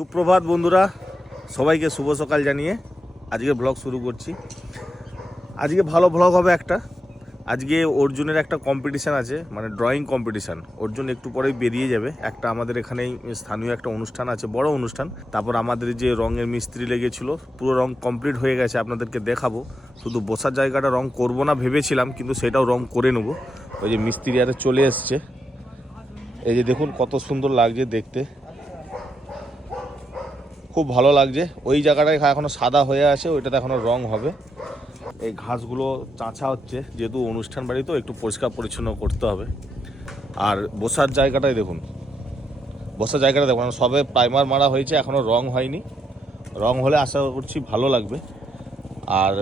সুপ্রভাত বন্ধুরা, সবাইকে শুভ সকাল জানিয়ে আজকে ব্লগ শুরু করছি। আজকে ভালো ব্লগ হবে একটা। আজকে অর্জুনের একটা কম্পিটিশান আছে মানে ড্রয়িং কম্পিটিশান অর্জুন একটু পরেই বেরিয়ে যাবে। একটা আমাদের এখানেই স্থানীয় একটা অনুষ্ঠান আছে, বড় অনুষ্ঠান। তারপর আমাদের যে রঙের মিস্ত্রি লেগেছিল, পুরো রং কমপ্লিট হয়ে গেছে, আপনাদেরকে দেখাবো। শুধু বসার জায়গাটা রং করব না ভেবেছিলাম, কিন্তু সেটাও রং করে নেব। ওই যে মিস্ত্রি আরে চলে এসছে। এই যে দেখুন কত সুন্দর লাগছে দেখতে। খুব ভালো লাগছে। ওই জায়গাটায় এখনও সাদা হয়ে আছে, ওইটাতে এখনও রং হবে। এই ঘাসগুলো চাঁচা হচ্ছে, যেহেতু অনুষ্ঠান বাড়ি তো, একটু পরিষ্কার পরিচ্ছন্ন করতে হবে। আর বসার জায়গাটাই দেখুন, বসার জায়গাটা দেখুন সবে প্রাইমার মারা হয়েছে, এখনও রং হয়নি। রং হলে আশা করছি ভালো লাগবে। আর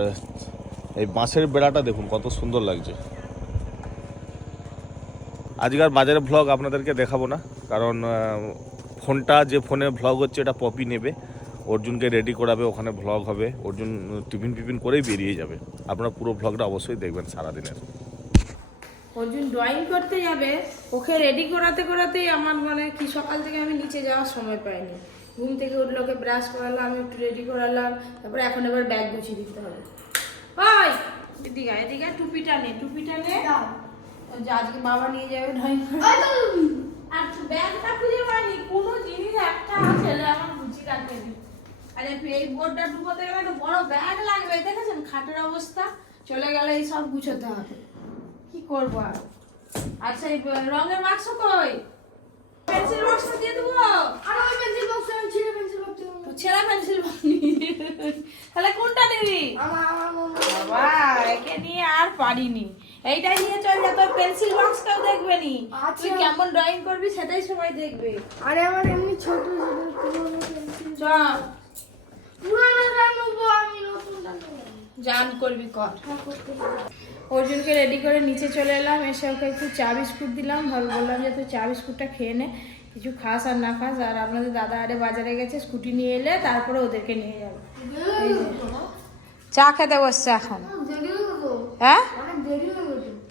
এই বাঁশের বেড়াটা দেখুন, কত সুন্দর লাগছে। আজকের বাজারে ভ্লগ আপনাদেরকে দেখাবো না, কারণ ফোনটা যে ফোনে ভ্লগ হচ্ছে এটা পপি নেবে। অর্জুনকে রেডি করাবে ওখানে ভ্লগ হবে। অর্জুন টিফিন টিফিন করেই বেরিয়ে যাবে। আপনারা পুরো ভ্লগটা অবশ্যই দেখবেন সারাদিনের। অর্জুন ড্রয়িং করতে যাবে। ওকে রেডি করাতে করাতেই আমার মানে কি সকাল থেকে আমি নিচে যাওয়ার সময় পাইনি। ঘুম থেকে উঠল ওকে ব্রাশ করালাম আমি একটু রেডি করালাম তারপরে এখন এবার ব্যাগ গুছিয়ে দিতে হবে। ওই এদিকে এদিকে টুপিটা নে টুপিটা নে। আজকে বাবা নিয়ে যাবে ড্রয়িং আর ব্যাগটা খুঁজে পাইনি কোনো জিনিস একটা ছেলে আমার গুছিয়ে রাখেনি আরে এই বোর্ডটা ঢুকোতে গেলে তো বড় ব্যাগ লাগবে দেখেছেন? খাটের অবস্থা। চলে গেলে এই সব গুছোতে হবে। কি করব আর? আচ্ছা এই রঙের বাক্স কই? পেন্সিল বাক্সটা দিয়ে দেবো? তো ছেঁড়া পেন্সিল তাহলে কোনটা নিবি বাবা একে নিয়ে আর পারিনি। এইটা নিয়ে চল যা তোর পেন্সিল বক্সটাও দেখবে নি। তুই আচ্ছা। কেমন ড্রয়িং করবি সেটাই সবাই দেখবে। আরে আমার এমনি ছোট ছোট পুরোনো পেন্সিল চল পুরোনোটা নেব আমি নতুনটা জান করবি কর। হ্যাঁ, অর্জুনকে রেডি করে নিচে চলে এলাম এসে ওকে একটু চা বিস্কুট দিলাম ভাবে বললাম যে তুই চা বিস্কুটটা খেয়ে নে কিছু খাস আর না খাস। আর আপনাদের দাদা আরে বাজারে গেছে স্কুটি নিয়ে এলে তারপরে ওদেরকে নিয়ে যাবে। চা খেতে বসছে এখন। হয়ে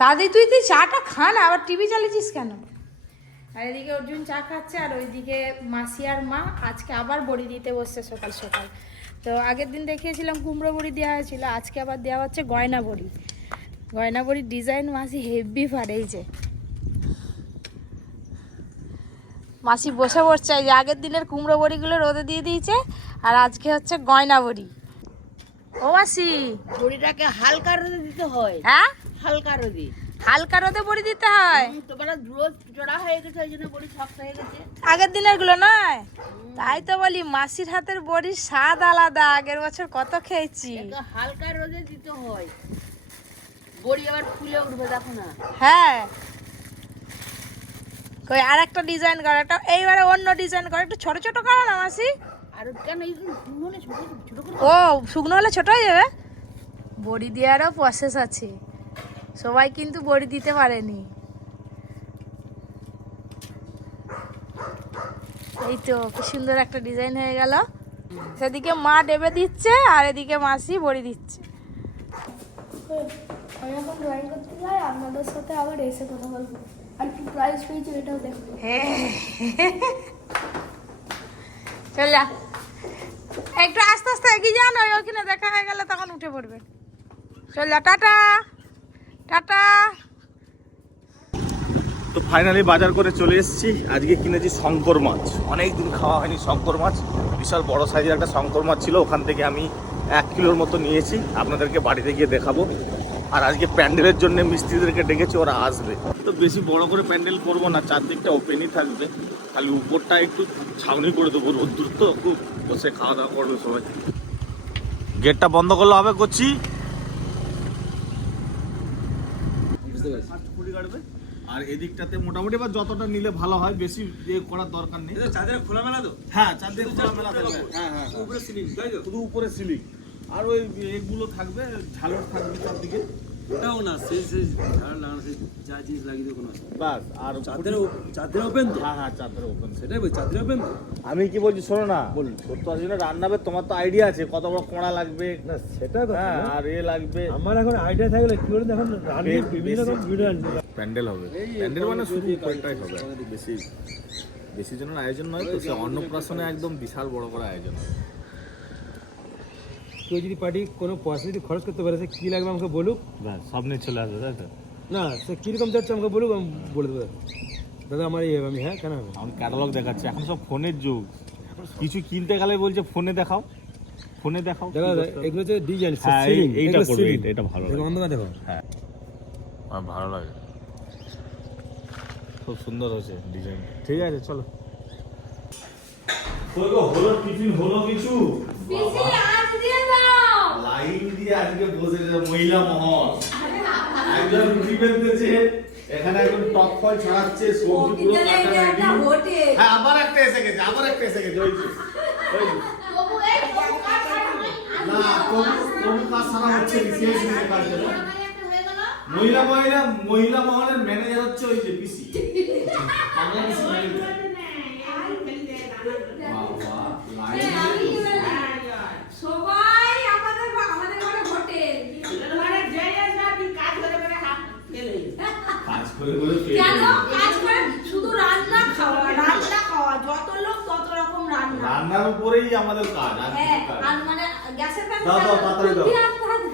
গেলো। অনেক দেরি গেলো। দাদি তুই তুই চাটা খা না আবার টিভি চালিয়েছিস কেন? আর এদিকে অর্জুন চা খাচ্ছে আর ওইদিকে মাসি আর মা আজকে আবার বড়ি দিতে বসছে সকাল সকাল। তো আগের দিন দেখিয়েছিলাম কুমড়ো বড়ি দেওয়া হয়েছিল আজকে আবার দেওয়া হচ্ছে গয়না বড়ি। গয়না বড়ির ডিজাইন মাসি হেভি পারে এই যে। মাসি বসে পড়ছে এই যে আগের দিনের কুমড়ো বড়িগুলো রোদে দিয়ে দিয়েছে আর আজকে হচ্ছে গয়না বড়ি। ও মাসি বড়িটাকে হালকা রোদে দিতে হয়। হ্যাঁ? হালকা রোদে। হালকা রোদে বড়ি দিতে হয়? তোমার রোদ চড়া হয়ে গেছে ওই জন্য বড়ি শক্ত হয়ে গেছে। আগের দিনেরগুলো নয়? তাই তো বলি মাসির হাতের বড়ির স্বাদ আলাদা আগের বছর কত খেয়েছি। হালকা রোদে দিতে হয়। বড়ি আবার ফুলে উঠবে দেখো না। হ্যাঁ। কই আর একটা ডিজাইন করো একটা এইবারে অন্য ডিজাইন করো একটু ছোট ছোট করো না মাসি? আর ও শুকনো হলে ছোট হয়ে যাবে? বড়ি দেওয়ারও প্রসেস আছে। সবাই কিন্তু বড়ি দিতে পারেনি। এই তো কি সুন্দর একটা ডিজাইন হয়ে গেল। সেদিকে মা ডেবে দিচ্ছে আর এদিকে মাসি বড়ি দিচ্ছে। আমি এখন ড্রয়িং করতে যাই আপনাদের সাথে আবার এসে কথা বলব। আর কি প্রাইজ পেয়েছি এটাও দেখব চল যা। একটু আস্তে আস্তে এগিয়ে যান ওই ওখানে দেখা হয়ে গেলে তখন উঠে পড়বে। চল যা টাটা। টাটা। তো ফাইনালি বাজার করে চলে এসেছি। আজকে কিনেছি শঙ্কর মাছ। অনেক দিন খাওয়া হয়নি শঙ্কর মাছ। বিশাল বড় সাইজের একটা শঙ্কর মাছ ছিল। ওখান থেকে আমি এক কিলোর মতো নিয়েছি। আপনাদেরকে বাড়িতে গিয়ে দেখাবো। আর আজকে প্যান্ডেলের জন্য মিস্ত্রিদেরকে ডেকেছি, ওরা আসবে। তো বেশি বড় করে প্যান্ডেল করব না, চারদিকটা ওপেনই থাকবে। খালি উপরটা একটু ছাউনি করে দেবো রোদ্দুর তো, খুব বসে খাওয়া দাওয়া করবে সবাই। গেটটা বন্ধ করলে হবে করছি আর এদিকটাতে মোটামুটি বা যতটা নিলে ভালো হয় বেশি ইয়ে করার দরকার নেই। চাঁদের খোলামেলা তো? হ্যাঁ চাঁদের খোলামেলা থাকবে হ্যাঁ হ্যাঁ হ্যাঁ। উপরে সিলিং তাই তো? শুধু উপরে সিলিং আর ওই এগুলো থাকবে ঝালর থাকবে চারদিকে। ওটাও না ঝাড় লাগানো সেই যা জিনিস লাগিয়ে দেবো কোনো বাস আর চাঁদের চাঁদের ওপেন তো? হ্যাঁ হ্যাঁ চাঁদের ওপেন সেটাই বলছি চাঁদের ওপেন তো? আমি কি বলছি শোনো না? বলুন। সত্তর আশি জনের রান্নাবে তোমার তো আইডিয়া আছে কত বড় কোড়া লাগবে। না সেটা কথা হ্যাঁ আর এ লাগবে। আমার এখন আইডিয়া থাকলে কি করে এখন রান্নার বে- বিভিন্ন রকম ভিডিও প্যান্ডেল হবে। প্যান্ডেল মানে শুধু উপরটাই হবে। বেশি। বেশি জনের আয়োজন নয় তো সে অন্নপ্রাশনে একদম বিশাল বড় করে আয়োজন কেউ যদি পার্টি কোনো পয়সা যদি খরচ করতে পারে সে কী লাগবে আমাকে বলুক? ব্যাস সব নিয়ে চলে আসবে তাই তো? না সে কীরকম চাচ্ছে আমাকে বলুক আমি বলে দেবো। দাদা আমার এই আমি হ্যাঁ কেন হবে? আমি ক্যাটালগ দেখাচ্ছি এখন সব ফোনের যুগ। কিছু কিনতে গেলে বলছে ফোনে দেখাও ফোনে দেখাও। দাদা? এগুলো হচ্ছে ডিজাইন হ্যাঁ, এইটা করবে, এটা ভালো লাগে। অন্ধকার দেখো। হ্যাঁ। আমার ভালো লাগে। খুব সুন্দর হয়েছে ডিজাইন। ঠিক আছে চলো। হলো টিফিন হলো কিছু। লাইন দিয়ে আজকে বসে মহিলা মহল। একজন রুটি বেলতেছে এখানে একজন টক ফল ছড়াচ্ছে সবজি পুরো কাটা হ্যাঁ আবার একটা এসে গেছে আবার একটা এসে গেছে ওই না। তবু তবু কাজ সারা হচ্ছে শেষ হয়ে কাজ মহিলা মহিলা মহিলা মহলের ম্যানেজার হচ্ছে ওই যে পিসি। বাংলা পিসি বাবা, লাইন সবাই আমাদের আমাদের ঘরে হোটেল কাজ করে করে পেট কেন? কাজ করে শুধু রান্না খাওয়া রান্না খাওয়া যত লোক তত রকম রান্না। রান্নার উপরেই আমাদের কাজ আর। মানে গ্যাসের কাছে দাও, দাও, দাও।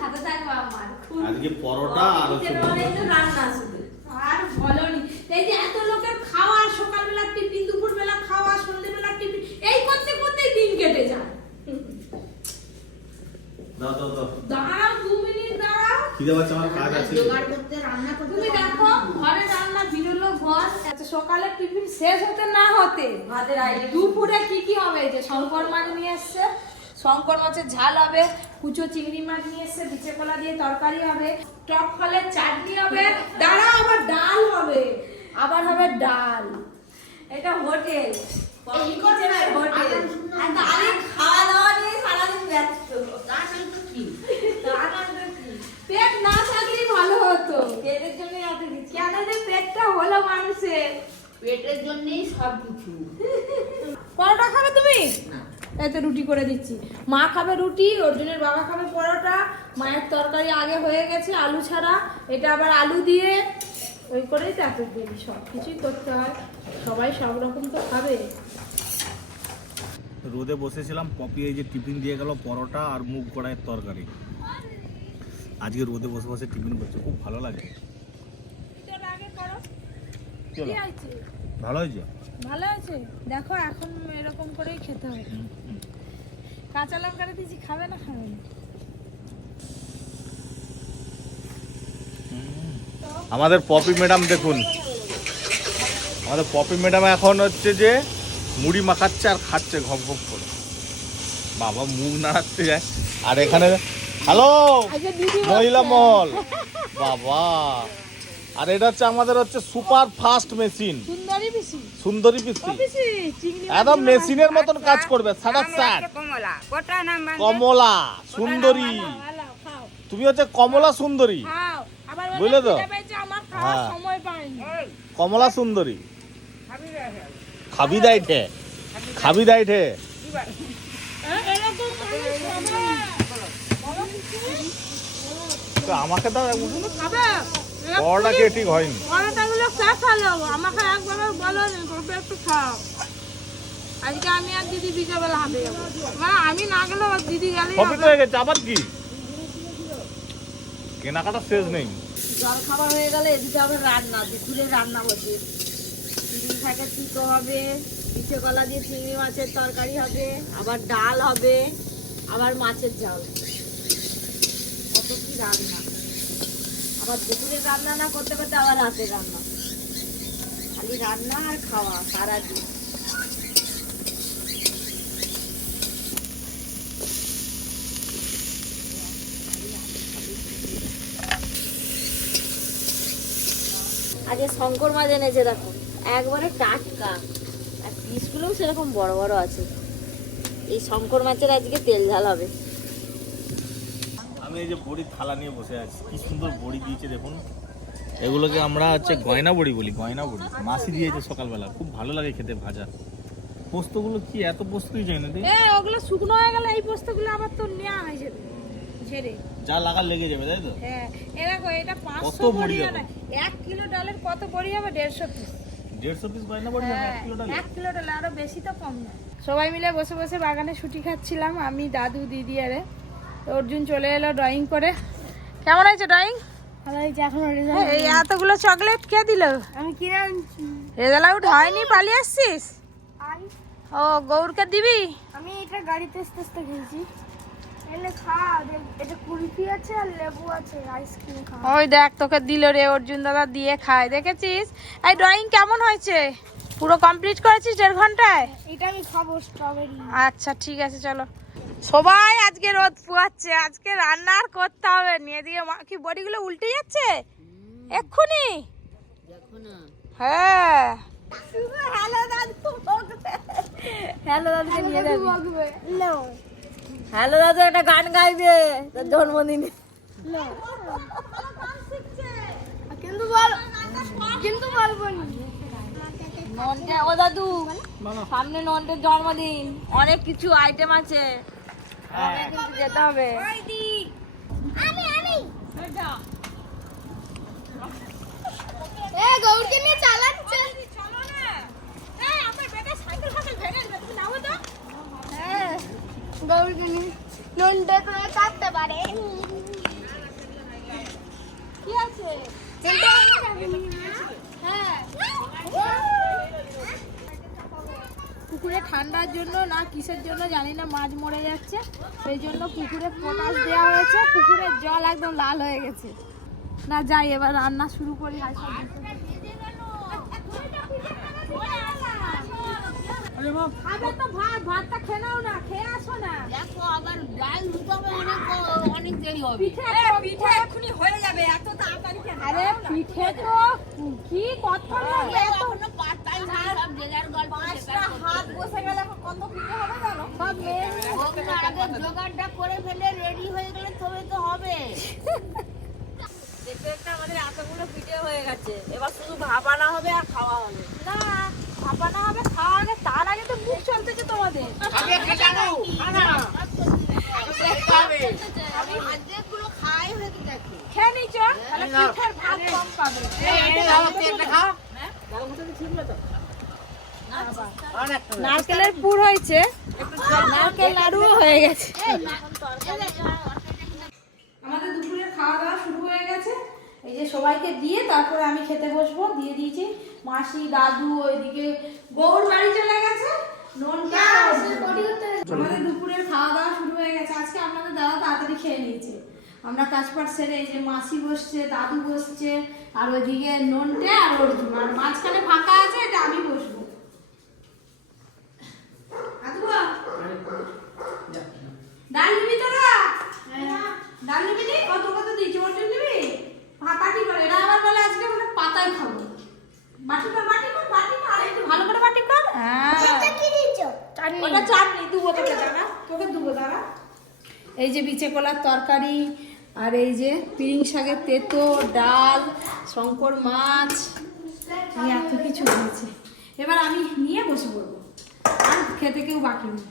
হাতে থাকবে আমার আজকে পরোটা আর হচ্ছে শীতের একটু রান্না শুধু আর বলনি। এই যে এত লোকের খাওয়া সকালবেলা টিফিন দুপুরবেলা খাওয়া সন্ধ্যেবেলা টিফিন এই করতে করতেই দিন কেটে যায়। দাও দাও দাও। দাঁড়াও দু দাঁড়াও খিদে পাচ্ছে আমার কাজ আছে। জোগাড় করতে রান্না করতে তুমি দেখো ঘরে রান্না বিরলো ঘর সকালে টিফিন শেষ হতে না হতে ভাতের আইডি দুপুরে কি কি হবে? যে শঙ্কর মাছ নিয়ে এসছে শঙ্কর মাছের ঝাল হবে কুচো চিংড়ি মাছ নিয়ে এসছে বিচে কলা দিয়ে তরকারি হবে টক ফলের চাটনি হবে দাঁড়াও আবার ডাল হবে আবার হবে ডাল। এটা হোটেল। হোটেল। আর খাওয়া দাওয়া নিয়ে সারাদিন ব্যস্ত। কি? পেট না থাকলেই ভালো হতো। পেটের জন্য এত কিছু। কেন যে পেটটা হলো মানুষের। পেটের জন্যই সব কিছু পরোটা খাবে তুমি? এই তো রুটি করে দিচ্ছি। মা খাবে রুটি অর্জুনের বাবা খাবে পরোটা। মায়ের তরকারি আগে হয়ে গেছে আলু ছাড়া। এটা আবার আলু দিয়ে। ওই করেই তো এত দেরি সব কিছুই করতে হয়। সবাই সব রকম তো খাবে। রোদে বসেছিলাম পপি এই যে টিফিন দিয়ে গেল পরোটা আর মুগ কড়াইয়ের তরকারি। আজকে রোদে বসে বসে টিফিন করছে খুব ভালো লাগে। ভালো হয়েছে? ভালো আছে দেখো এখন এরকম করেই খেতে হবে। কাঁচা লঙ্কা দিয়েছি খাবে না খাবে না। আমাদের পপি ম্যাডাম দেখুন। আমাদের পপি ম্যাডাম এখন হচ্ছে যে মুড়ি মাখাচ্ছে আর খাচ্ছে ঘপ ঘপ করে। বাবা মুখ নাড়াচ্ছে যায় আর এখানে হ্যালো? মহিলা মহল। বাবা। আর এটা হচ্ছে আমাদের হচ্ছে সুপার ফাস্ট মেশিন। সুন্দরী পিসি। সুন্দরী একদম মেশিনের মতন কাজ করবে সাড়া সাত কমলা সুন্দরী। তুমি হচ্ছে কমলা সুন্দরী। খাও। আবার বলে বুঝলে তো? হ্যাঁ। কমলা সুন্দরী। খাবি দাইঠে। খাবি দাইঠে হ্যাঁ, এরকম মানুষ খাবে। তো আমাকে দাও এক মুঠো। খাবে পরোটা খেয়ে ঠিক হয়নি। পরোটাগুলো শেষ হলো আমাকে একবার বলো একটু খাও। আজকে আমি আর দিদি বিকেলবেলা হাঁটে মানে আমি না গেলেও দিদি গেলেই কপি তো গেছে আবার কি? কেনাকাটা শেষ নেই। জল খাবার হয়ে গেলে এদিকে আবার রান্না দুপুরে রান্না হচ্ছে চিংড়ি শাকের তিতো হবে পিঠে কলা দিয়ে চিংড়ি মাছের তরকারি হবে আবার ডাল হবে আবার মাছের ঝাল। আবার দুপুরে রান্না না করতে আবার রাতে রান্না। খালি রান্না আর খাওয়া আজকে শঙ্কর মাছ এনেছে, দেখো। একবারে টাটকা। আর পিসগুলোও সেরকম বড় বড় আছে। এই শঙ্কর মাছের আজকে তেল ঝাল হবে। আমি এই যে বড়ির থালা নিয়ে বসে আছি কি সুন্দর বড়ি দিয়েছে দেখুন। এগুলোকে আমরা হচ্ছে গয়না বড়ি বলি গয়না বড়ি। মাসি দিয়েছে সকালবেলা খুব ভালো লাগে খেতে ভাজা। পোস্তগুলো কি এত পোস্তই চাই না দি? এ ওগুলো শুকনো হয়ে গেলে এই বস্তুগুলো আবার তো নেওয়া হয়ে যাবে ঝেড়ে। যা লাগা লেগে যাবে তাই তো? হ্যাঁ এ দেখো এটা কত পাঁচশো বড়ি বড়ি দেখো। না এক কিলো ডালের কত বড়ি হবে? দেড়শো পিস। দেড়শো পিস গয়না পড়বে এক কিলো ডালে এক কিলো ডালে আরও বেশি তো কম না সবাই মিলে বসে বসে বাগানে ছুটি খাচ্ছিলাম আমি দাদু দিদি আরে অর্জুন চলে এলো ড্রয়িং করে। কেমন হয়েছে ড্রয়িং রেজাল্ট এই এতগুলো চকলেট কে দিল? আমি কিনে আনছি? রেজাল্ট আউট হয়নি পালিয়ে আসছিস? ও গৌরকে দিবি? আমি এটা গাড়িতে আস্তে আস্তে খেয়েছি। এলে খা দেখ, এটা কুলফি আছে আর লেবু আছে আইসক্রিম খা। ওই দেখ তোকে দিল রে অর্জুন দাদা দিয়ে খায়। দেখেছিস? এই ড্রয়িং কেমন হয়েছে? পুরো কমপ্লিট করেছিস দেড় ঘন্টায়? এটা আমি খাব স্ট্রবেরি আচ্ছা ঠিক আছে চলো। সবাই আজকে রোদ পোয়াচ্ছে আজকে রান্না আর করতে হবে নিয়ে দিয়ে মা- কি বডিগুলো উল্টে যাচ্ছে? এক্ষুনি? হ্যাঁ। হ্যালো দাদু হ্যালো দাদুকে নিয়ে যাবি? হ্যালো দাদু একটা গান গাইবে তোর জন্মদিনে। কিন্তু বল কিন্তু বলব না। ও দাদু সামনে ননটার জন্মদিন অনেক কিছু আইটেম আছে। যেতে হবে। আমি আমি। এ গৌরকে নিয়ে চালাচ্ছে। হ্যাঁ গৌরকে নিয়ে। নন্ডে তো কাটতে পারে কি আছে হ্যাঁ পুকুরে ঠান্ডার জন্য না কিসের জন্য জানি না মাছ মরে যাচ্ছে। সেই জন্য পুকুরে পটাশ দেওয়া হয়েছে পুকুরের জল একদম লাল হয়ে গেছে। না যাই এবার রান্না শুরু করি আর তো ভাত ভাতটা খেয়ে না খেয়ে আসো না। দেখো আবার ডাল দিতে হবে অনেক অনেক দেরি হবে। পিঠে পিঠে হয়ে যাবে এত তাড়াতাড়ি আরে পিঠে তো কি কত লাগবে এত এখনও পাতাই নাই সব যে যার গল্প পাঁচটা হাত বসে গেলে কত পিঠে হবে জানো সব মেয়ে আগে জোগাড়টা করে ফেলে রেডি হয়ে গেলে তবে তো হবে দেখতে দেখতে আমাদের এতগুলো পিঠে হয়ে গেছে এবার শুধু ভাপানা হবে আর খাওয়া হবে না ভাপানো হবে খাওয়া আগে তার আগে তো মুখ চলতেছে তোমাদের আমি অর্ধেকগুলো খাই হয়ে খেয়ে নিচ্ছ তাহলে পিঠের ভাত কম পাবে নারকেলের পুর হয়েছে। নারকেল নাড়ুও হয়ে গেছে। আমাদের দুপুরের খাওয়া দাওয়া শুরু হয়ে গেছে। এই যে সবাইকে দিয়ে তারপরে আমি খেতে বসবো। দিয়ে দিয়েছি মাসি, দাদু, ওইদিকে গৌর বাড়ি চলে গেছে। আমাদের দুপুরের খাওয়া দাওয়া শুরু হয়ে গেছে। আজকে আপনাদের দাদা তাড়াতাড়ি খেয়ে নিয়েছে। আমরা কাজপাট সেরে এই যে মাসি বসছে, দাদু বসছে, আর ওইদিকে ননটে আর ওর মাঝখানে ফাঁকা আছে, এটা আমি বসবো। ডাল নিবি তোরা? ডাল নিবি নি? কত কত দিয়েছি? অর্জুন নিবি? পা- পাটি করে। এরা আবার বলে আজকে আমরা পাতায় খাব। বাটি কর বাটি কর বাটি কর। আর একটু ভালো করে বাটি কর। হ্যাঁ। কি দিচ্ছ ওটা চাটনি। দুবো তোকে দাঁড়া তোকে দুবো দাঁড়া এই যে বিচে কলার তরকারি আর এই যে পিরিং শাকের তেতো ডাল শঙ্কর মাছ এত কিছু হয়েছে। এবার আমি নিয়ে বসে পড়ব। আর খেতে কেউ বাকি নেই।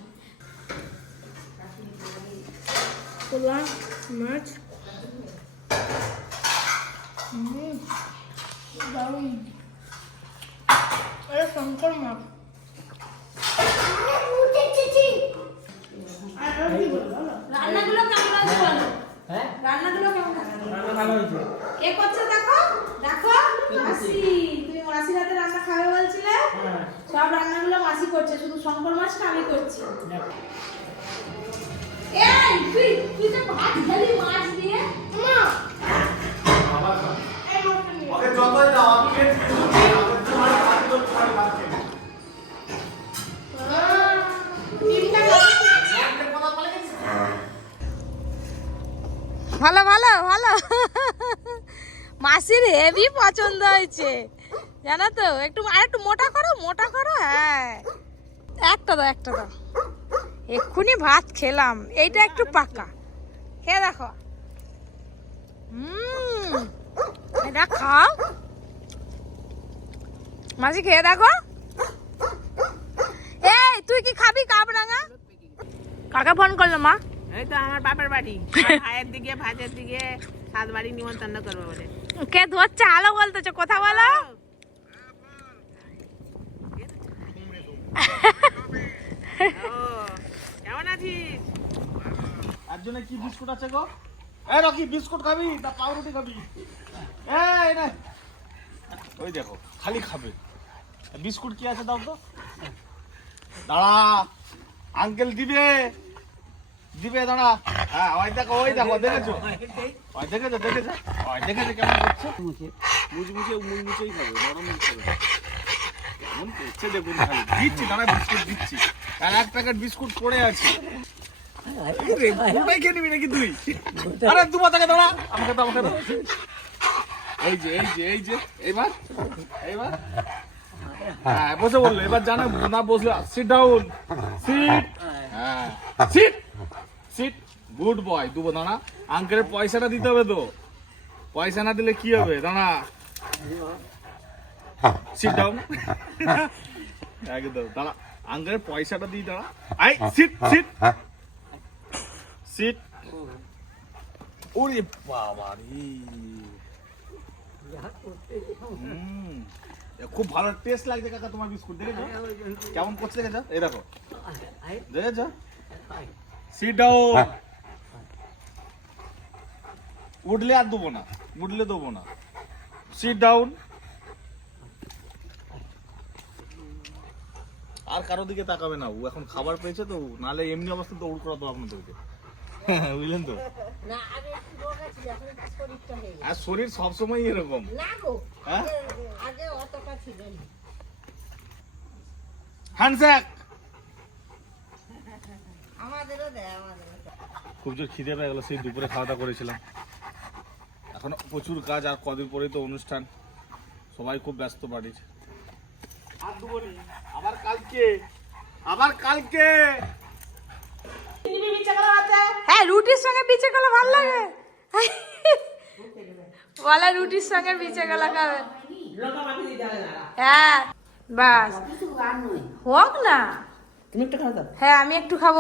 কলা মাছ। এটা শঙ্কর মাছ। রান্নাগুলো কেমন আছে বলো? রান্নাগুলো কেমন আছে ভালো করছে দেখো? দেখো মাসি। তুমি মাসির হাতে রান্না খাবে বলছিলে? সব রান্নাগুলো মাসি করছে শুধু শঙ্কর মাছটা আমি করছি। ভালো ভালো ভালো। মাসির হেভি পছন্দ হয়েছে। জানো তো একটু আর একটু মোটা করো মোটা করো হ্যাঁ। একটা দাও একটা দাও। এক্ষুনি ভাত খেলাম। এইটা একটু পাকা। খেয়ে দেখো। হুম এটা খাও। মাসি খেয়ে দেখো। এই তুই কি খাবি কাবরাঙা? কাকে ফোন করল মা? এই তো আমার বাপের বাড়ি। ভাইয়ের দিকে ভাইয়ের দিকে সাত বাড়ি নিমন্ত্রণ করব বলে। কে ধরছে? আলো বলতেছো কথা বলো। আছিস আর জন্য কি বিস্কুট আছে গো? এই রকি বিস্কুট খাবি না পাউরুটি খাবি? এই না। ওই দেখো খালি খাবে। বিস্কুট কি আছে দাও তো? দাঁড়া আঙ্কেল দিবে। দিবে দাঁড়া। হ্যাঁ ওই দেখো ওই দেখো দেখেছ? ওই দেখেছ। দেখেছ ওই দেখেছ কেমন করছে মুচমুচে মুচমুচেই খাবে নরম খাবে। দিচ্ছি দাঁড়া বিস্কুট দিচ্ছি। এক প্যাকেট বিস্কুট খেয়ে নিবি নাকি তুই? দাঁড়া, আমাকে তো আমাকে এই যে এই যে এই যে, এইবার হ্যাঁ বসে বলল, এবার জানা, না বসলে সিট ডাউন সিট হ্যাঁ সিট সিট গুড বয় দুবো দাঁড়া। আঙ্কেলের পয়সাটা দিতে হবে তো। পয়সা না দিলে কি হবে? দাঁড়া। সিট ডাউন একদম দাঁড়া পয়সাটা দিই দাঁড়া আই সিট সিট সিট ওরে বাবা রে খুব ভালো টেস্ট লাগছে কাকা তোমার বিস্কুট দেখেছ কেমন করছে দেখেছ এই দেখো দেখেছ সিট ডাউন উঠলে আর দেবো না। উঠলে দেবো না। সিট ডাউন আর কারও দিকে তাকাবে না। ও এখন খাবার পেয়েছে তো নালে এমনি অবস্থা উড় করাতো আপনাদেরকে। বুঝলেন তো? আর শরীর সবসময় এরকম। হ্যাঁ? হ্যান্ডস্যাক। খুব জোর খিদে পেয়ে গেল সেই দুপুরে খাওয়া দাওয়া করেছিলাম। এখন প্রচুর কাজ আর কদিন পরেই তো অনুষ্ঠান। সবাই খুব ব্যস্ত বাড়ির। আবার কালকে হ্যাঁ রুটির সঙ্গে ভালো লাগে। রুটির সঙ্গে হ্যাঁ হোক না। হ্যাঁ আমি একটু খাব।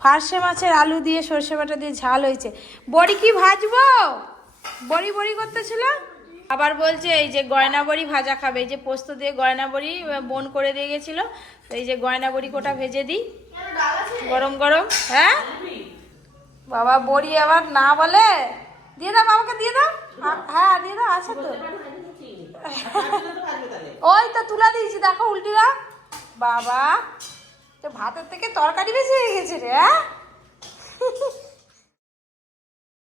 ফার্সে মাছের আলু দিয়ে সর্ষে বাটা দিয়ে ঝাল হয়েছে। বড়ি কি ভাজবো? বড়ি বড়ি করতেছিল? আবার বলছে, এই যে গয়না বড়ি ভাজা খাবে। এই যে পোস্ত দিয়ে গয়না বড়ি বোন করে দিয়ে গেছিল। এই যে গয়না বড়ি কোটা ভেজে দিই। গরম গরম হ্যাঁ? বাবা, বড়ি আবার না বলে? দিয়ে দাও বাবাকে, দিয়ে দাও। হ্যাঁ দিয়ে দাও, আছে তো। ওই তো তুলে দিয়েছি, দেখো উল্টি দাও বাবা, তো ভাতের থেকে তরকারি বেশি হয়ে গেছে রে হ্যাঁ?